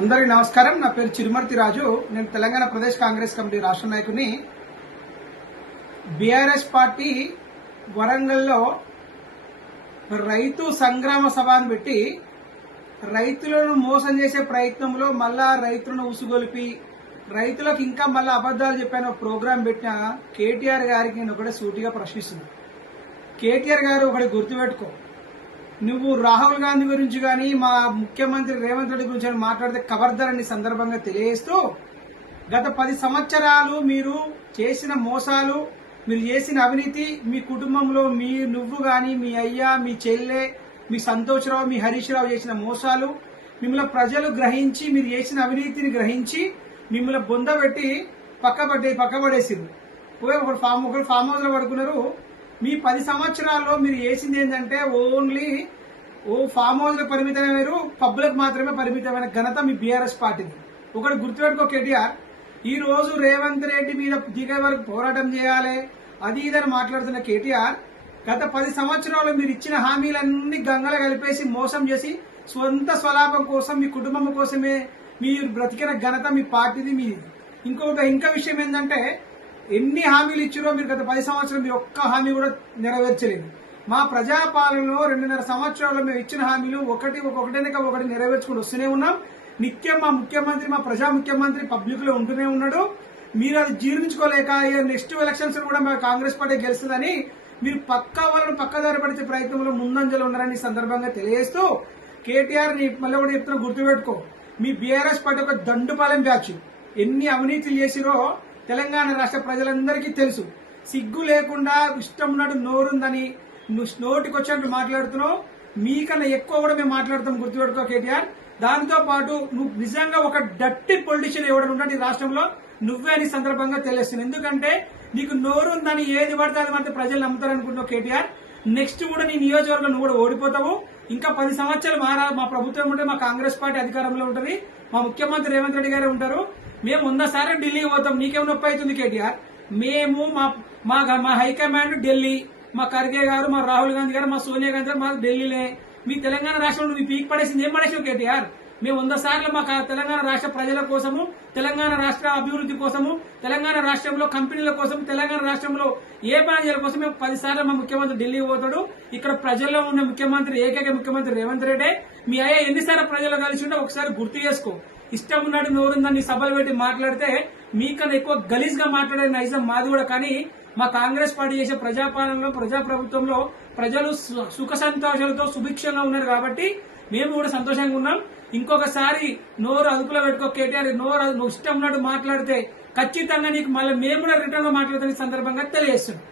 అందరికీ నమస్కారం. నా పేరు చిరుమర్తి రాజు. నేను తెలంగాణ ప్రదేశ్ కాంగ్రెస్ కమిటీ రాష్ట్ర నాయకుని. బీఆర్ఎస్ పార్టీ వరంగల్లో రైతు సంగ్రామ సభను పెట్టి రైతులను మోసం చేసే ప్రయత్నంలో మళ్ళా రైతులను ఉసుగొలిపి రైతులకు ఇంకా మళ్ళా అబద్దాలు చెప్పిన ప్రోగ్రాం పెట్టిన కేటీఆర్ గారికి నేను ఒకటే సూటిగా ప్రశ్నిస్తున్నాను. కేటీఆర్ గారు ఒకటి గుర్తుపెట్టుకో, నువ్వు రాహుల్ గాంధీ గురించి కానీ మా ముఖ్యమంత్రి రేవంత్ రెడ్డి గురించి మాట్లాడితే ఖబర్దారని సందర్భంగా తెలియజేస్తూ, గత 10 సంవత్సరాలు మీరు చేసిన మోసాలు, మీరు చేసిన అవినీతి, మీ కుటుంబంలో నువ్వు గాని, మీ అయ్యా, మీ చెల్లె, మీ సంతోష్రావు, మీ హరీష్ రావు చేసిన మోసాలు మిమ్మల్ని ప్రజలు గ్రహించి, మీరు చేసిన అవినీతిని గ్రహించి మిమ్మల్ని బొందబెట్టి పక్కబడేసిరు. ఒకరు ఫామ్ హౌస్ లో పడుకున్నారు. మీ 10 సంవత్సరాల్లో మీరు చేసింది ఏంటంటే ఓన్లీ ఫామ్ హౌస్ లో పరిమితమైన పబ్బులకు మాత్రమే పరిమితమైన ఘనత మీ బీఆర్ఎస్ పార్టీది. ఒకటి గుర్తుపెట్టుకో కేటీఆర్, ఈ రోజు రేవంత్ రెడ్డి మీద దిగే వరకు పోరాటం చేయాలి అది ఇదని మాట్లాడుతున్న కేటీఆర్, గత 10 సంవత్సరాలు మీరు ఇచ్చిన హామీలన్నీ గంగలో కలిపేసి మోసం చేసి సొంత స్వలాభం కోసం, మీ కుటుంబం కోసమే మీరు బ్రతికిన ఘనత మీ పార్టీది, మీది. ఇంకా విషయం ఏంటంటే, ఎన్ని హామీలు ఇచ్చిరో మీరు గత 10 సంవత్సరాలు మీరు ఒక్క హామీ కూడా నెరవేర్చలేదు. మా ప్రజాపాలనలో 2.5 సంవత్సరాల్లో మేము ఇచ్చిన హామీలు ఒకటి నెరవేర్చుకుని వస్తూనే ఉన్నాం. నిత్యం మా ముఖ్యమంత్రి, మా ప్రజా ముఖ్యమంత్రి పబ్లిక్ లో ఉంటూనే ఉన్నాడు. మీరు అది జీర్ణించుకోలేక నెక్స్ట్ ఎలక్షన్స్ కూడా మా కాంగ్రెస్ పార్టీ గెలుస్తుందని మీరు వాళ్ళను పక్కదారి పడితే ప్రయత్నంలో ముందంజలో ఉన్నారని సందర్భంగా తెలియజేస్తూ, కేటీఆర్ మళ్ళీ కూడా చెప్తున్నా, గుర్తుపెట్టుకో, మీ బీఆర్ఎస్ పార్టీ ఒక దండుపాలెం బ్యాచ్. ఎన్ని అవినీతులు చేసిరో తెలంగాణ రాష్ట్ర ప్రజలందరికీ తెలుసు. సిగ్గు లేకుండా ఇష్టం ఉన్నట్టు నోరుందని నువ్వు నోటికొచ్చినట్టు మాట్లాడుతున్నావు. మీకన్నా ఎక్కువ కూడా మేము మాట్లాడుతాం, గుర్తుపెట్టుకో కేటీఆర్. దానితో పాటు నువ్వు నిజంగా ఒక డట్టి పొలిటీషియన్ ఎవడని ఉంటాడు ఈ రాష్ట్రంలో నువ్వే అని సందర్భంగా తెలియస్తుంది. ఎందుకంటే నీకు నోరుందని ఏది పడితే అది పడితే ప్రజలు నమ్ముతారనుకుంటున్నావు కేటీఆర్. నెక్స్ట్ కూడా నీ నియోజకవర్గం నువ్వు కూడా ఓడిపోతావు. ఇంకా 10 సంవత్సరాలు మా ప్రభుత్వం ఉంటే, మా కాంగ్రెస్ పార్టీ అధికారంలో ఉంటుంది, మా ముఖ్యమంత్రి రేవంత్ రెడ్డి గారే ఉంటారు. మేము 100 సార్లు ఢిల్లీకి పోతాం. నీకేం నొప్పి అవుతుంది కేటీఆర్? మేము మా హైకమాండ్ ఢిల్లీ, మా ఖర్గే గారు, మా రాహుల్ గాంధీ గారు, మా సోనియా గాంధీ గారు మా ఢిల్లీలే. మీ తెలంగాణ రాష్ట్రంలో మీ పీక్ పడేసింది ఏం పడేసావు కేటీఆర్? మేము 100 సార్లు మా తెలంగాణ రాష్ట్ర ప్రజల కోసము, తెలంగాణ రాష్ట్ర అభివృద్ధి కోసము, తెలంగాణ రాష్ట్రంలో కంపెనీల కోసం, తెలంగాణ రాష్ట్రంలో ఏ పని చేయాల కోసం మేము 10 సార్లు మా ముఖ్యమంత్రి ఢిల్లీకి పోతాడు. ఇక్కడ ప్రజల్లో ఉన్న ముఖ్యమంత్రి, ఏకైక ముఖ్యమంత్రి రేవంత్ రెడ్డి. మీ అయ్యా ఎన్నిసార్లు ప్రజలు కలిసి ఉంటే ఒకసారి గుర్తు చేసుకో. ఇష్టం ఉన్నట్టు నోరుందని సభలు పెట్టి మాట్లాడితే మీకన్నా ఎక్కువ గలీజ్ గా మాట్లాడే నైజం మాది కూడా. కానీ మా కాంగ్రెస్ పార్టీ చేసే ప్రజాపాలనలో, ప్రజాప్రభుత్వంలో ప్రజలు సుఖ సంతోషాలతో సుభిక్షంగా ఉన్నారు కాబట్టి మేము కూడా సంతోషంగా ఉన్నాం. ఇంకొకసారి నోరు అదుపులో పెట్టుకో కేటీఆర్. నువ్వు ఇష్టం ఉన్నట్టు మాట్లాడితే ఖచ్చితంగా నీకు మళ్ళీ మేము కూడా రిటర్న్ గా మాట్లాడుతున్న సందర్భంగా తెలియజేస్తున్నాం.